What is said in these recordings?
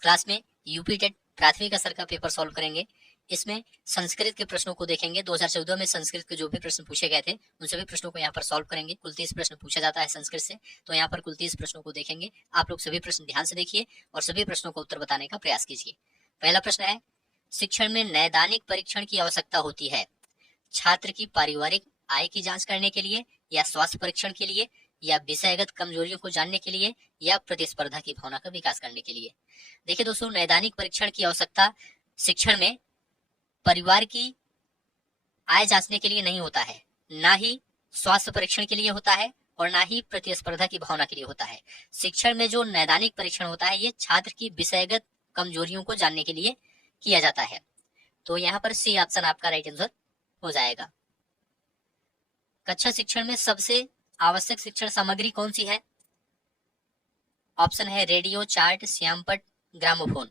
इस क्लास में UP TET प्राथमिक स्तर का पेपर सॉल्व करेंगे। इसमें संस्कृत के प्रश्नों को देखेंगे। 2014 में संस्कृत के जो भी प्रश्न पूछे गए थे उन सभी प्रश्नों को यहाँ पर सॉल्व करेंगे। कुल 30 प्रश्न पूछा जाता है संस्कृत से, तो यहाँ पर कुल 30 प्रश्नों को देखेंगे। आप लोग सभी प्रश्न ध्यान से देखिए और सभी प्रश्नों का उत्तर बताने का प्रयास कीजिए। पहला प्रश्न है, शिक्षण में नैदानिक परीक्षण की आवश्यकता होती है छात्र की पारिवारिक आय की जांच करने के लिए, या स्वास्थ्य परीक्षण के लिए, या विषयगत कमजोरियों को जानने के लिए, या प्रतिस्पर्धा की भावना का विकास करने के लिए। देखिए दोस्तों, नैदानिक परीक्षण की आवश्यकता शिक्षण में परिवार की आय जांचने के लिए नहीं होता है, ना ही स्वास्थ्य परीक्षण के लिए होता है और ना ही प्रतिस्पर्धा की भावना के लिए होता है। शिक्षण में जो नैदानिक परीक्षण होता है ये छात्र की विषयगत कमजोरियों को जानने के लिए किया जाता है। तो यहाँ पर सी ऑप्शन आपका राइट आंसर हो जाएगा। कक्षा शिक्षण में सबसे आवश्यक शिक्षण सामग्री कौन सी है? ऑप्शन है रेडियो, चार्ट, श्यामपट, ग्रामोफोन।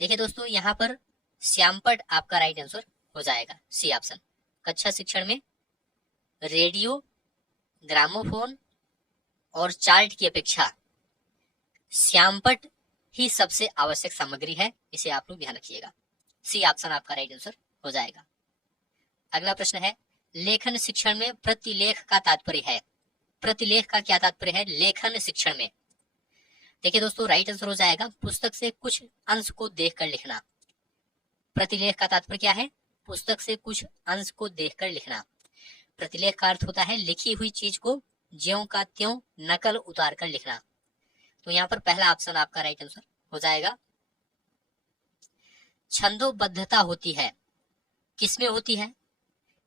देखिए दोस्तों, यहाँ पर श्यामपट आपका राइट आंसर हो जाएगा, सी ऑप्शन। कक्षा शिक्षण में रेडियो, ग्रामोफोन और चार्ट की अपेक्षा श्यामपट ही सबसे आवश्यक सामग्री है, इसे आप लोग ध्यान रखिएगा। सी ऑप्शन आपका राइट आंसर हो जाएगा। अगला प्रश्न है, लेखन शिक्षण में प्रतिलेख का तात्पर्य है। प्रतिलेख का क्या तात्पर्य है लेखन शिक्षण में? देखिए दोस्तों, राइट आंसर हो जाएगा पुस्तक से कुछ अंश को देखकर लिखना। प्रतिलेख का तात्पर्य क्या है? पुस्तक से कुछ अंश को देखकर लिखना। प्रतिलेख का अर्थ होता है लिखी हुई चीज को ज्यों का त्यों नकल उतार कर लिखना। तो यहाँ पर पहला ऑप्शन आपका राइट आंसर हो जाएगा। छंदोबद्धता होती है, किसमें होती है?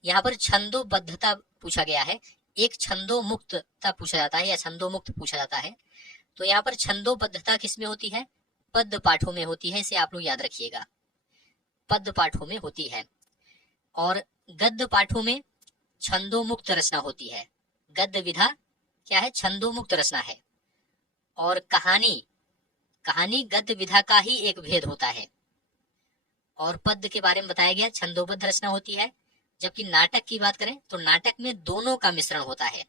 यहाँ पर छंदोबद्धता पूछा गया है। एक छंदोमुक्तता पूछा जाता है या छंदोमुक्त पूछा जाता है। तो यहाँ पर छंदोबद्धता किसमें होती है? पद्य पाठों में होती है, इसे आप लोग याद रखिएगा। पद्य पाठों में होती है। और गद्य पाठों में छंदोमुक्त रचना होती है। गद्य विधा क्या है? छंदोमुक्त रचना है। और कहानी गद्य विधा का ही एक भेद होता है। और पद्य के बारे में बताया गया छंदोबद्ध रचना होती है। जबकि नाटक की बात करें तो नाटक में दोनों का मिश्रण होता है।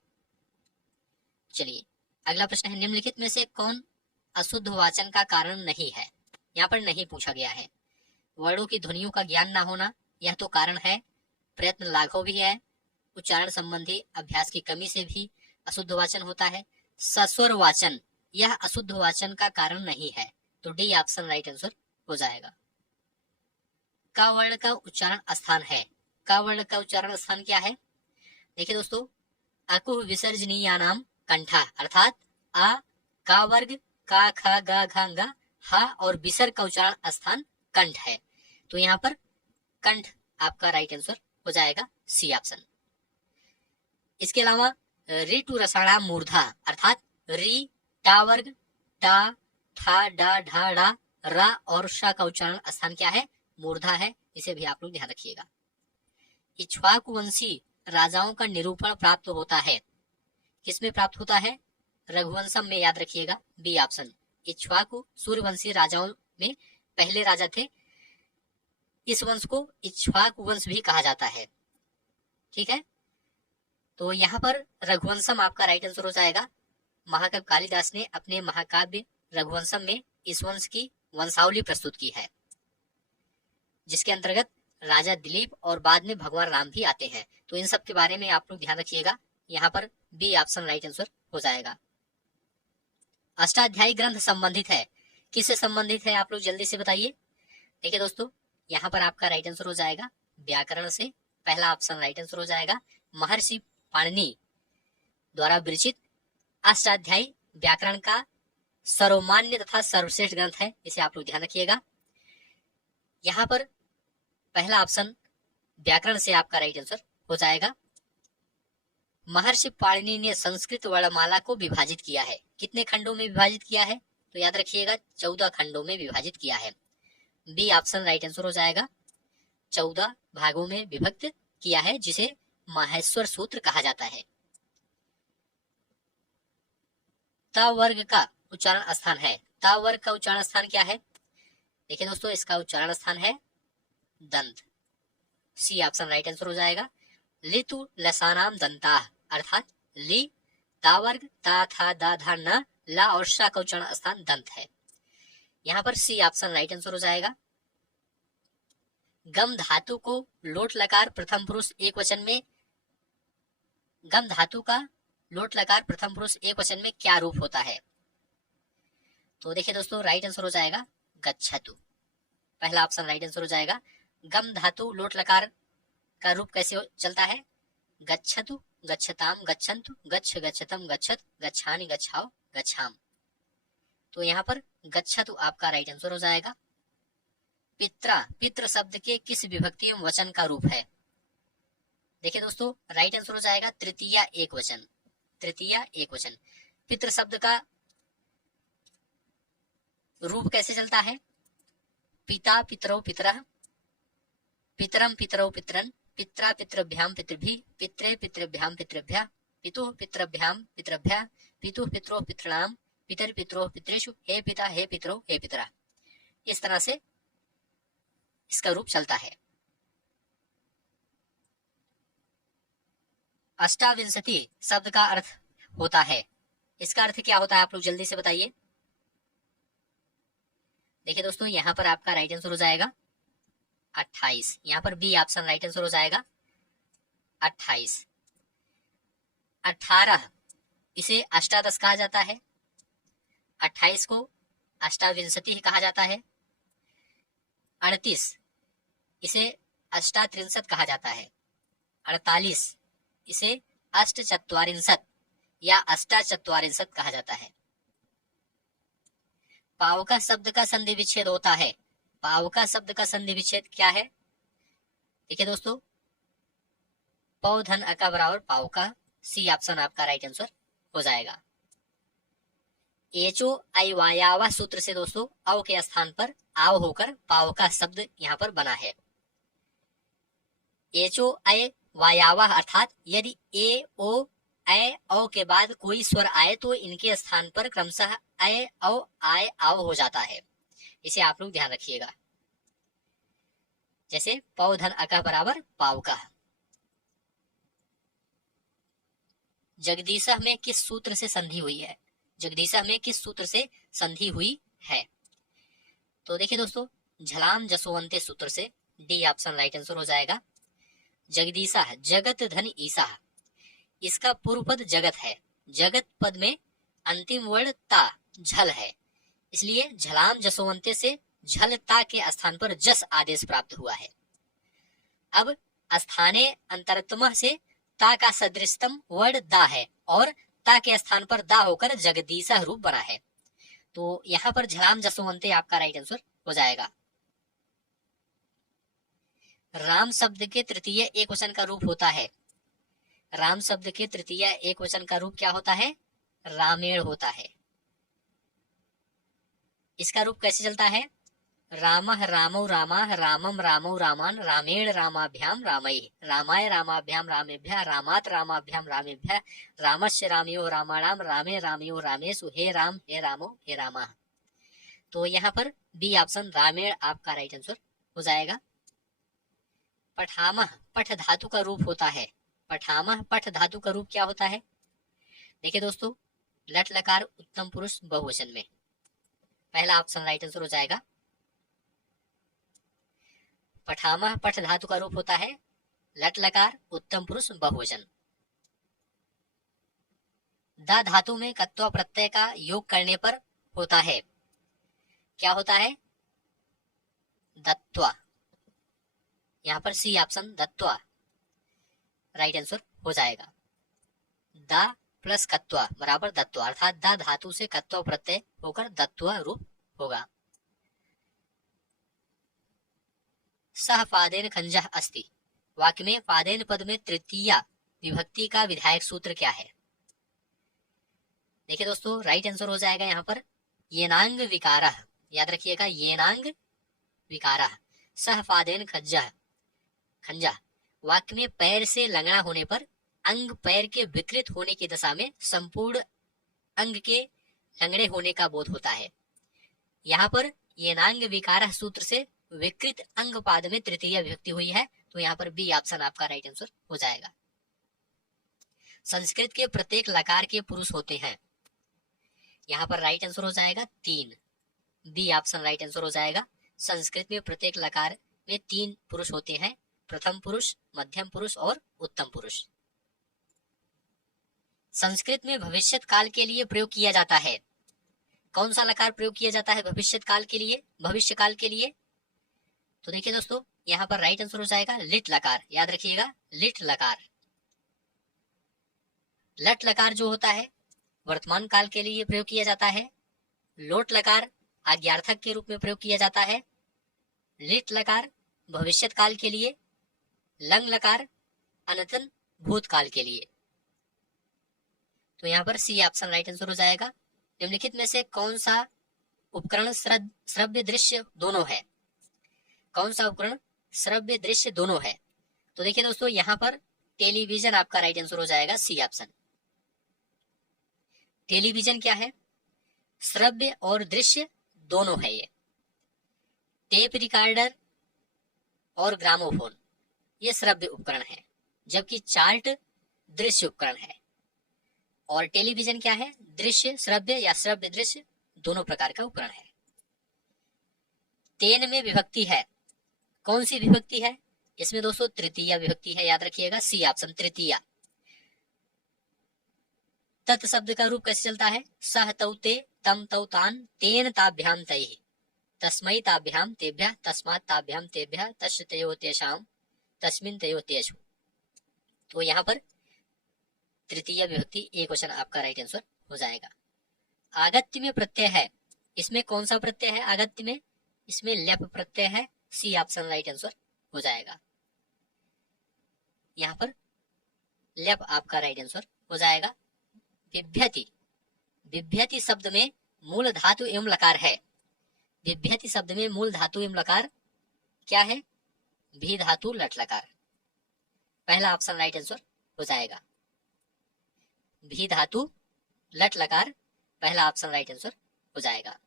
चलिए अगला प्रश्न है, निम्नलिखित में से कौन अशुद्ध वाचन का कारण नहीं है? यहाँ पर नहीं पूछा गया है। वर्णों की ध्वनियों का ज्ञान ना होना, यह तो कारण है। प्रयत्न लाघव भी है। उच्चारण संबंधी अभ्यास की कमी से भी अशुद्ध वाचन होता है। सस्वर वाचन, यह अशुद्ध वाचन का कारण नहीं है। तो डी ऑप्शन राइट आंसर हो जाएगा। क वर्ण का उच्चारण स्थान है। क वर्ण का उच्चारण स्थान क्या है? देखिए दोस्तों, अकुह विसर्जनीयानाम कंठा, अर्थात आ, का वर्ग, का, ख, ग, घ, ग, हा और विसर्ग का उच्चारण स्थान कंठ है। तो यहाँ पर कंठ आपका राइट आंसर हो जाएगा, सी ऑप्शन। इसके अलावा री टू रसाणाम मूर्धा, अर्थात री, टा वर्ग, टा, ठा, डा, ढा, डा, रा और शा का उच्चारण स्थान क्या है? मूर्धा है। इसे भी आप लोग ध्यान रखिएगा। इक्ष्वाकु वंशी राजाओं का निरूपण प्राप्त होता है, किसमें प्राप्त होता है? रघुवंशम में, याद रखिएगा, बी ऑप्शन। इक्ष्वाकु सूर्यवंशी राजाओं में पहले राजा थे। इस वंश को इक्ष्वाकु वंश भी कहा जाता है। ठीक है, तो यहाँ पर रघुवंशम आपका राइट आंसर हो जाएगा। महाकवि कालिदास ने अपने महाकाव्य रघुवंशम में इस वंश की वंशावली प्रस्तुत की है, जिसके अंतर्गत राजा दिलीप और बाद में भगवान राम भी आते हैं। तो इन सब के बारे में आप लोग ध्यान रखिएगा। यहाँ पर बी ऑप्शन राइट आंसर हो जाएगा। अष्टाध्यायी ग्रंथ संबंधित है, किससे संबंधित है? आप लोग जल्दी से बताइए। देखिए दोस्तों, यहाँ पर आपका राइट आंसर हो जाएगा व्याकरण से। पहला ऑप्शन राइट आंसर हो जाएगा। महर्षि पाणिनि द्वारा विरचित अष्टाध्यायी व्याकरण का सर्वमान्य तथा सर्वश्रेष्ठ ग्रंथ है, इसे आप लोग ध्यान रखिएगा। यहाँ पर पहला ऑप्शन व्याकरण से आपका राइट आंसर हो जाएगा। महर्षि पाणिनि ने संस्कृत वर्णमाला को विभाजित किया है। कितने खंडों में विभाजित किया है? तो याद रखिएगा 14 खंडों में विभाजित किया है। बी ऑप्शन राइट आंसर हो जाएगा। 14 भागों में विभक्त किया है, जिसे माहेश्वर सूत्र कहा जाता है। ता वर्ग का उच्चारण स्थान है। ता वर्ग का उच्चारण स्थान क्या है? देखिए दोस्तों, इसका उच्चारण स्थान है दंत। सी ऑप्शन राइट आंसर हो जाएगा। लितु लसानाम दंता, अर्थात ली, ता वर्ग, ता, था, दा, धा, न, ला और शा का उच्चारण स्थान दंत है। यहाँ पर सी ऑप्शन राइट आंसर हो जाएगा। गम धातु को लोट लकार प्रथम पुरुष एक वचन में, गम धातु का लोट लकार प्रथम पुरुष एक वचन में क्या रूप होता है? तो देखिए दोस्तों, राइट आंसर हो जाएगा गच्छतु। पहला ऑप्शन राइट आंसर हो जाएगा। गम धातु लोट लकार का रूप कैसे चलता है? गच्छतु, गच्छताम, गच्छन्तु, गच्छ, गच्छतम, गच्छत, गच्छानि, गच्छाओ, गच्छाम। तो यहाँ पर गच्छतु आपका राइट आंसर हो जाएगा। पित्रा, पितृ शब्द के किस विभक्ति एवं वचन का रूप है? देखिए दोस्तों, राइट आंसर हो जाएगा तृतीया एक वचन, तृतीया एक वचन। पितृ शब्द का रूप कैसे चलता है? पिता पितरौ पितरः, पितरम पितरौ पितरन्, पित्रा पितृभ्याम पितृभिः, पित्रे पितृभ्याम पितृभ्यः, पितुः पितृभ्याम पितृभ्यः, पितुः पितरोः पितॄणाम, पितर पितरोः पितृषु, हे पिता हे पितरौ हे पितरः। इस तरह से इसका रूप चलता है। अष्टाविंशति शब्द का अर्थ होता है, इसका अर्थ क्या होता है आप लोग जल्दी से बताइए। देखिए दोस्तों, यहाँ पर आपका राइट आंसर हो जाएगा 28। यहाँ पर बी ऑप्शन राइट आंसर हो जाएगा 28। 18 इसे अष्टादश कहा जाता है, 28 को अष्टाविंशति कहा जाता है। 38 इसे अष्टात्रिंशत् कहा जाता है। 48 इसे अष्टचत्वारिंशत् या अष्टाचत्वारिंशत् कहा जाता है। पावका शब्द का संधि विच्छेद होता है, पावका शब्द का संधि विच्छेद क्या है? देखिए दोस्तों, पौ धन अका बराबर पावका, सी ऑप्शन आपका राइट आंसर हो जाएगा। एचो आई वायावा सूत्र से दोस्तों अव के स्थान पर आव होकर पावका शब्द यहाँ पर बना है। एचो आई वायावा अर्थात यदि ए ओ ऐ औ के बाद कोई स्वर आए तो इनके स्थान पर क्रमशः ऐ औ आय आव हो जाता है। इसे आप लोग ध्यान रखिएगा। जैसे पौ धन अका बराबर पावका। जगदीशः में किस सूत्र से संधि हुई है? जगदीशः में किस सूत्र से संधि हुई है? तो देखिए दोस्तों, झलाम जसोवंते सूत्र से, डी ऑप्शन राइट आंसर हो जाएगा। जगदीशा जगत धन ईसा, इसका पूर्व पद जगत है, जगत पद में अंतिम वर्ण ता झल है, इसलिए झलाम जसोवंते से झल ता के स्थान पर जस आदेश प्राप्त हुआ है। अब स्थाने अंतरतम से ता का सदृशतम वर्ण दा है और ता के स्थान पर दा होकर जगदीशा रूप बना है। तो यहाँ पर झलाम जसोवंते आपका राइट आंसर हो जाएगा। राम शब्द के तृतीय एक वचन का रूप होता है, राम शब्द के तृतीय एक वचन का रूप क्या होता है? रामेण होता है। इसका रूप कैसे चलता है? रामः रामौ रामाः रामम रामौ रामान रामेण रामाभ्याम रामैः रामाय रामाभ्याम रामेभ्यः रामात् रामाभ्याम रामेभ्यः रामस्य रामयोः रामाणाम रामे रामयोः रामेषु हे रामो हे रामाः। तो यहाँ पर बी ऑप्शन रामेण आपका राइट आंसर हो जाएगा। पठामह पठ धातु का रूप होता है, पठामह पठ धातु का रूप क्या होता है? देखिए दोस्तों, लट लकार उत्तम पुरुष बहुवचन में, पहला ऑप्शन राइट आंसर हो जाएगा। पठामह पठ धातु का रूप होता है लट लकार उत्तम पुरुष बहुवचन। द धातु में कत्वा प्रत्यय का योग करने पर होता है, क्या होता है? दत्वा। यहाँ पर सी ऑप्शन दत्वा राइट आंसर हो जाएगा। द प्लस कत्वा बराबर दत्वा, अर्थात द धातु से कत्वा प्रत्यय होकर दत्वा रूप होगा। सह पादेन खंजः अस्ति, वाक्य में पादेन पद में तृतीया विभक्ति का विधायक सूत्र क्या है? देखिए दोस्तों, राइट आंसर हो जाएगा यहाँ पर येनांग विकारः, याद रखिएगा येनांग विकारः। सह पादेन खंजः, खंजा वाक्य में पैर से लंगड़ा होने पर अंग पैर के विकृत होने की दशा में संपूर्ण अंग के लंगड़े होने का बोध होता है। यहाँ पर येनांग विकारः सूत्र से विकृत अंग पाद में तृतीय विभक्ति हुई है, तो यहाँ पर बी ऑप्शन आपका राइट आंसर हो जाएगा। संस्कृत के प्रत्येक लकार के पुरुष होते हैं, यहाँ पर राइट आंसर हो जाएगा 3। बी ऑप्शन राइट आंसर हो जाएगा। संस्कृत में प्रत्येक लकार में 3 पुरुष होते हैं, प्रथम पुरुष, मध्यम पुरुष और उत्तम पुरुष। संस्कृत में भविष्य काल के लिए प्रयोग किया जाता है। कौन सा लकार प्रयोग किया जाता है भविष्य काल के लिए, भविष्य काल के लिए? तो देखिए दोस्तों, यहाँ पर राइट आंसर हो जाएगा लिट लकार। याद रखिएगा, लिट लकार। लट लकार जो होता है वर्तमान काल के लिए प्रयोग किया जाता है। लोट लकार आज्ञार्थक के रूप में प्रयोग किया जाता है। लिट लकार भविष्य काल के लिए। लंग लकार अनंतन भूतकाल के लिए। तो यहाँ पर सी ऑप्शन राइट आंसर हो जाएगा। निम्नलिखित में से कौन सा उपकरण श्रव्य दृश्य दोनों है? कौन सा उपकरण श्रव्य दृश्य दोनों है? तो देखिए दोस्तों, यहाँ पर टेलीविजन आपका राइट आंसर हो जाएगा, सी ऑप्शन। टेलीविजन क्या है? श्रव्य और दृश्य दोनों है ये। टेप रिकॉर्डर और ग्रामोफोन ये श्रव्य उपकरण है, जबकि चार्ट दृश्य उपकरण है। और टेलीविजन क्या है? दृश्य श्रव्य या श्रव्य दृश्य दोनों प्रकार का उपकरण है। तेन में विभक्ति है, कौन सी विभक्ति है? इसमें दोस्तों तृतीया विभक्ति है, याद रखिएगा, सी ऑप्शन तृतीया। तत् शब्द का रूप कैसे चलता है? सह तौ ते, तम तौ तान, तेन ताभ्याम तैः, तस्मै ताभ्याम तेभ्यः, तस्मात् ताभ्याम तेभ्यः, तस्य तयोः तेषाम्, तस्मिन् तयोः तेषु। तो यहाँ पर तृतीय विभक्ति एक क्वेश्चन आपका राइट आंसर हो जाएगा। आगत्य में प्रत्यय है, इसमें कौन सा प्रत्यय है? आगत्य में इसमें लेप प्रत्यय है, सी ऑप्शन राइट आंसर हो जाएगा। यहाँ पर लेप आपका राइट आंसर हो जाएगा। बिभ्यति, बिभ्यति शब्द में मूल धातु एवं लकार है। बिभ्यति शब्द में मूल धातु एवं लकार क्या है? भी धातु लट लकार। पहला ऑप्शन राइट आंसर हो जाएगा। भी धातु लट लकार, पहला ऑप्शन राइट आंसर हो जाएगा।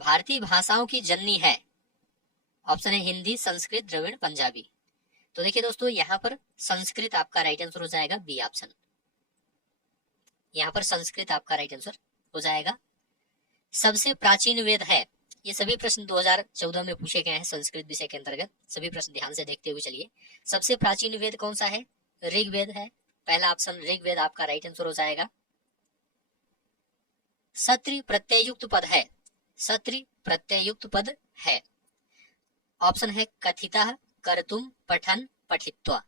भारतीय भाषाओं की जननी है, ऑप्शन है हिंदी, संस्कृत, द्रविड़, पंजाबी। तो देखिए दोस्तों, यहाँ पर संस्कृत आपका राइट आंसर हो जाएगा, बी ऑप्शन। यहाँ पर संस्कृत आपका राइट आंसर हो जाएगा। सबसे प्राचीन वेद है, ये सभी प्रश्न 2014 में पूछे गए हैं संस्कृत विषय के अंतर्गत। सभी प्रश्न ध्यान से देखते हुए चलिए। सबसे प्राचीन वेद कौन सा है? ऋग्वेद है, पहला ऑप्शन ऋग्वेद आपका राइट आंसर हो जाएगा। सत्री प्रत्ययुक्त पद है, सत्री प्रत्ययुक्त पद है, ऑप्शन है कथितः, कर्तुम, पठन, पठित्वा।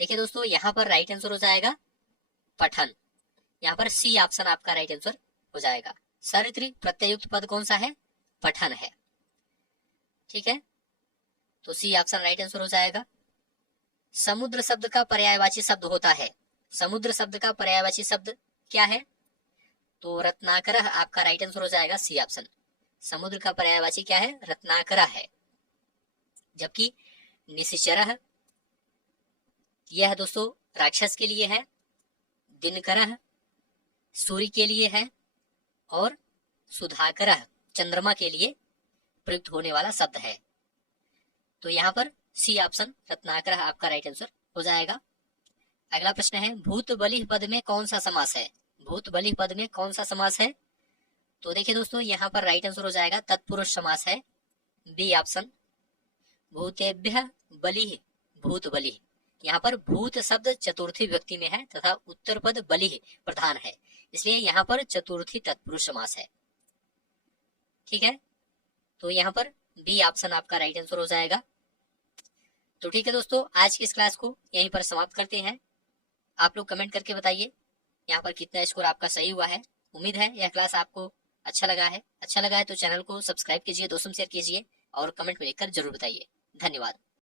देखिए दोस्तों, यहाँ पर राइट आंसर हो जाएगा पठन। यहाँ पर सी ऑप्शन आपका राइट आंसर हो जाएगा। सरित्री प्रत्ययुक्त पद कौन सा है? पठन है। ठीक है, तो सी ऑप्शन राइट आंसर हो जाएगा। समुद्र शब्द का पर्यायवाची शब्द होता है, समुद्र शब्द का पर्यायवाची शब्द क्या है? तो रत्नाकर आपका राइट आंसर हो जाएगा, सी ऑप्शन। समुद्र का पर्यायवाची क्या है? रत्नाकर है। जबकि निशिचर यह दोस्तों राक्षस के लिए है, दिनकर सूर्य के लिए है, और सुधाकर चंद्रमा के लिए प्रयुक्त होने वाला शब्द है। तो यहाँ पर सी ऑप्शन रत्नाकर आपका राइट आंसर हो जाएगा। अगला प्रश्न है, भूत बलिह पद में कौन सा समास है? भूत बलिह पद में कौन सा समास है? तो देखिए दोस्तों, यहाँ पर राइट आंसर हो जाएगा तत्पुरुष समास है, बी ऑप्शन। भूतेभ्यः बलिह, भूत बलिह। यहाँ पर भूत शब्द चतुर्थी विभक्ति में है तथा उत्तर पद बलिह प्रधान है, इसलिए यहाँ पर चतुर्थी तत्पुरुष समास है। ठीक है, तो यहाँ पर बी ऑप्शन आपका राइट आंसर हो जाएगा। तो ठीक है दोस्तों, आज की इस क्लास को यहीं पर समाप्त करते हैं। आप लोग कमेंट करके बताइए यहाँ पर कितना स्कोर आपका सही हुआ है। उम्मीद है यह क्लास आपको अच्छा लगा है। अच्छा लगा है तो चैनल को सब्सक्राइब कीजिए, दोस्तों शेयर कीजिए और कमेंट में लिखकर जरूर बताइए। धन्यवाद।